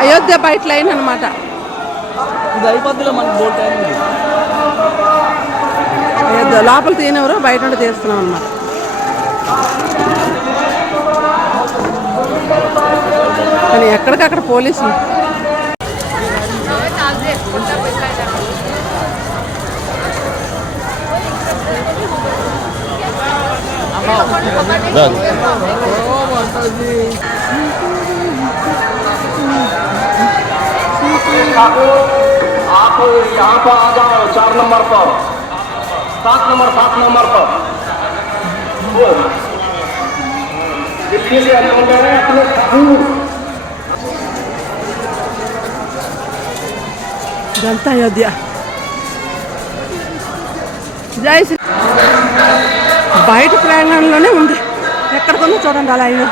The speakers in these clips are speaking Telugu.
అయోధ్య బయట లైన్ అనమాట ఇది అయిపోద్దిలో మనకి బోట్ టైం ఉంది. అయోధ్య లోపల తీయనెవరు బయట నుండి తీస్తున్నాం అనమాట కానీ ఎక్కడికక్కడ పోలీసులు. आप यहाँ पर आ जाओ चार नंबर पर सात नंबर सात नंबर पर वो इसीलिए हम कह रहे अपने ठाकुर जनता योद्धा जय श्री బయట ప్రాంగణంలోనే ఉంది. ఎక్కడికొందో చూడండి అలా అయినా.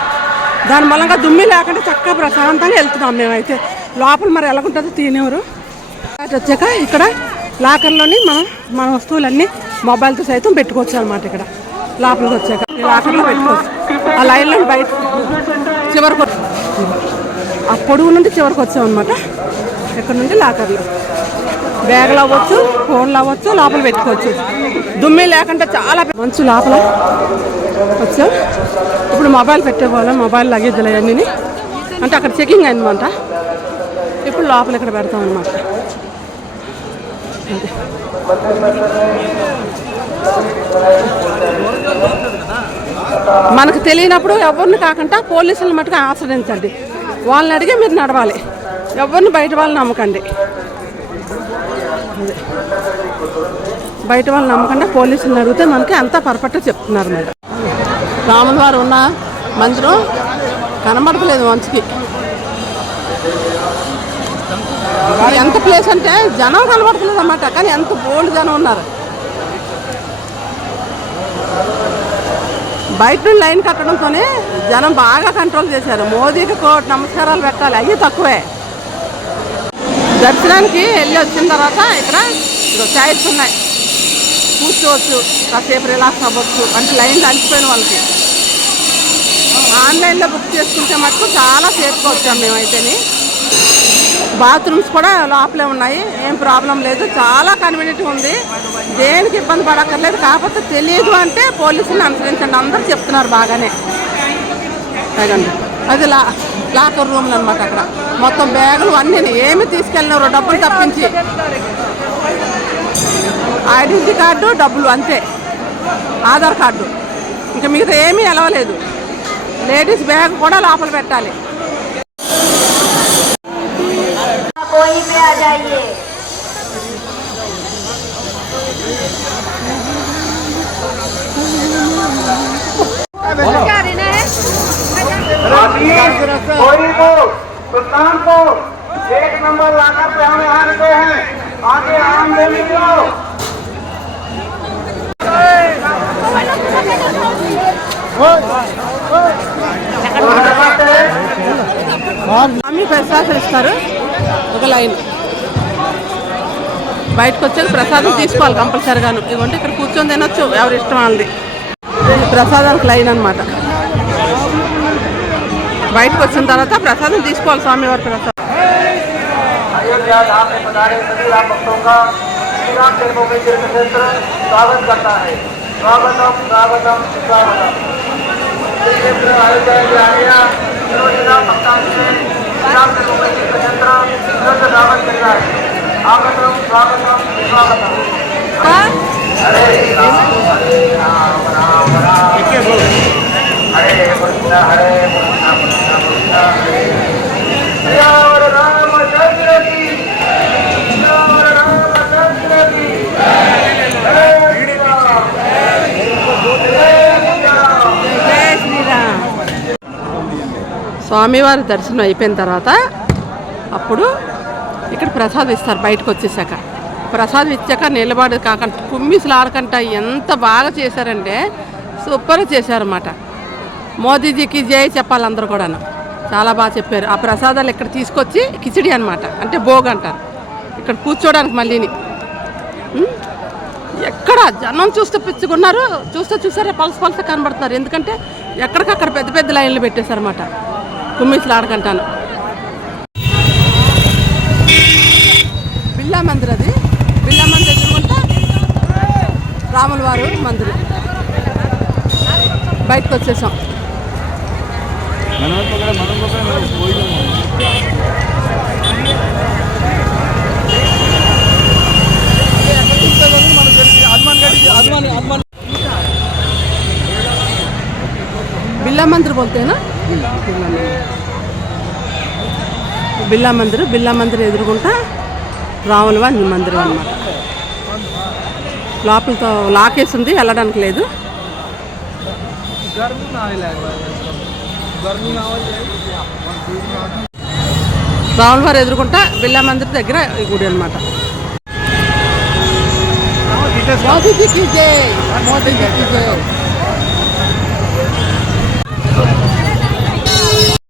దాని మూలంగా దుమ్మి లేకుండా చక్కగా ప్రశాంతంగా వెళ్తున్నాం మేమైతే. లోపల మరి ఎలాగుంటుందో తీనేవారు వచ్చాక ఇక్కడ లాకర్లోని మనం మన వస్తువులన్నీ మొబైల్తో సైతం పెట్టుకోవచ్చు అనమాట ఇక్కడ. లోపలికి వచ్చాక. లాకర్లో పెట్టుకోవచ్చు. ఆ లైన్లో బయట. చివరికి వచ్చి- ఆ పొడుగు నుండి చివరికి వచ్చాం అనమాట ఇక్కడ నుండి లాకర్లు. బ్యాగులు అవ్వచ్చు ఫోన్లు అవ్వచ్చు లోపల పెట్టుకోవచ్చు. దుమ్మి లేకుండా చాలా మంచు లోపల వచ్చాం. ఇప్పుడు మొబైల్ పెట్టేవాళ్ళం మొబైల్ లగేజ్లు అవన్నీ అంటే అక్కడ చెకింగ్ అయిందన్నమాట. ఇప్పుడు లోపల ఇక్కడ పెడతాం అనమాట మనకు తెలియనప్పుడు ఎవరిని కాకుండా పోలీసులను మటుకు ఆశ్రయించండి. వాళ్ళని అడిగి మీరు నడవాలి. ఎవరిని బయట వాళ్ళని నమ్మకండి. బయట వాళ్ళని నమ్మకుండా పోలీసులను అడిగితే మనకి అంతా పర్ఫెక్ట్గా చెప్తున్నారు మేడం. రాముల వారు ఉన్న మందిరం కనబడతలేదు మంచుకి. ఎంత ప్లేస్ అంటే జనం కనబడతలేదు అన్నమాట కానీ ఎంత బోల్డ్ జనం ఉన్నారు. బయట నుండి లైన్ కట్టడంతోనే జనం బాగా కంట్రోల్ చేశారు. మోదీకి కోటి నమస్కారాలు పెట్టాలి. అవి తక్కువే. దర్శనానికి వెళ్ళి వచ్చిన తర్వాత ఇక్కడ చైర్స్ ఉన్నాయి. కూర్చోవచ్చు. కాసేపు రిలాక్స్ అవ్వచ్చు అంటే లైన్ అలిసిపోయిన వాళ్ళకి. ఆన్లైన్లో బుక్ చేసుకుంటే మటుకు చాలా సేఫ్గా వచ్చాం మేమైతేని. బాత్రూమ్స్ కూడా లోపలే ఉన్నాయి. ఏం ప్రాబ్లం లేదు. చాలా కన్వీనియంట్గా ఉంది. దేనికి ఇబ్బంది పడక్కర్లేదు. కాకపోతే తెలియదు అంటే పోలీసులను అనుసరించండి. అందరూ చెప్తున్నారు బాగానే. అదండి అది లా లాకర్ రూమ్లు అనమాట అక్కడ. మొత్తం బ్యాగులు అన్నీ ఏమి తీసుకెళ్ళినారు డబ్బులు తప్పించి. ఐడెంటిటీ కార్డు డబ్బులు అంతే. ఆధార్ కార్డు. ఇంకా మిగతా ఏమీ ఎలవలేదు. లేడీస్ బ్యాగ్ కూడా లోపల పెట్టాలి. सुल्तानपुर एक नंबर लाकर पे हम यहाँ रुके हैं आगे आम ले निकलो आम्ही पैसा खर्च करू एक బయటకు వచ్చాక ప్రసాదం తీసుకోవాలి కంపల్సరీగాను ఇదిగోంటే ఇక్కడ కూర్చొని తినొచ్చు ఎవరి ఇష్టం వాళ్ళది ఇది ప్రసాదానికి లైన్ అనమాట బయటకు వచ్చిన తర్వాత ప్రసాదం తీసుకోవాలి స్వామివారి ప్రసాదం अयोध्या धाम में पधारे सभी राम भक्तों का श्री राम जन्मभूमि तीर्थ क्षेत्र स्वागत करता है स्वागतम स्वागतम स्वागतम श्री क्षेत्र अयोध्या के आर्या योजना भक्ता से श्री राम जन्मभूमि तीर्थ क्षेत्र तीर्थ स्वागत कर रहा है స్వామివారి దర్శనం అయిపోయిన తర్వాత అప్పుడు ఇక్కడ ప్రసాదం ఇస్తారు బయటకు వచ్చేసాక. ప్రసాదం ఇచ్చాక నిలబడి కాకుండా కుమ్మిసులు ఆడకంట ఎంత బాగా చేశారంటే సూపర్ చేశారన్నమాట. మోదీజీకి జై చెప్పాలి అందరూ కూడాను. చాలా బాగా చెప్పారు. ఆ ప్రసాదాలు ఇక్కడ తీసుకొచ్చి కిచిడి అనమాట అంటే భోగ్ అంటారు. ఇక్కడ కూర్చోడానికి మళ్ళీని. ఎక్కడ జనం చూస్తే పిచ్చుకున్నారు. చూస్తే చూసారే పలస పలస కనబడుతున్నారు. ఎందుకంటే ఎక్కడికక్కడ పెద్ద పెద్ద లైన్లు పెట్టేశారన్నమాట. కుమ్మిస్లు ఆడకంటాను. మందిర్ అది బిర్లా మందిర్ ఎదుర్కొంటే రాముల వారు మందిర్. బయటకు వచ్చేసాం. మనం బిర్లా మందిర్. బోల్తేనా బిర్లా మందిర్. బిర్లా మందిర్ ఎదురుకుంటా రాములవారి మందిరం అనమాట లోపలతో లాకేసి ఉంది వెళ్ళడానికి లేదు. రాములవారు ఎదుర్కొంటా బిల్లా మందిర్ దగ్గర ఈ గుడి అనమాట మోదీజీ మోదీజీ